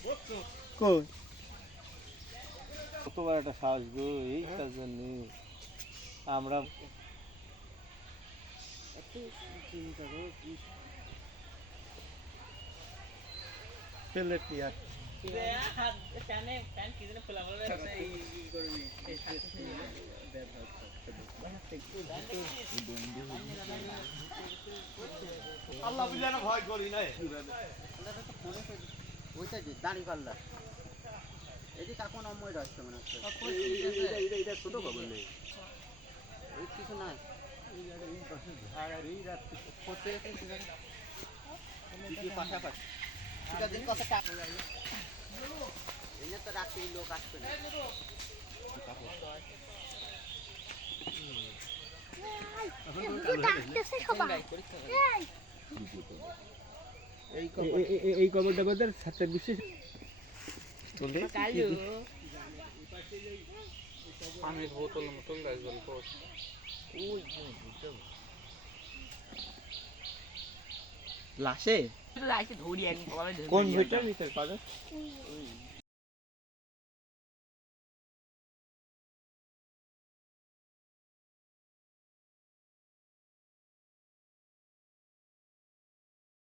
কই কতবার একটা সাহস গো এইটার জন্য আমরা প্লেট কি আর আল্লাহ বুঝলে না ভয় করি না ওইটা যে দাঁড়ি পাল্লা এদিকে এখন অময় আসছে মনে হচ্ছে এটা ছোট খবর নেই ওই কিছু নাই পাশাপাশি ঠিক আছে কত টাকা এনে তো রাখি লোক আসবে না এই খবরটা বলতে সাতটা বিশেষ পানির বোতল মতন গাছ গল্প লাশে ধরি একদম কোন ভিতর পাবে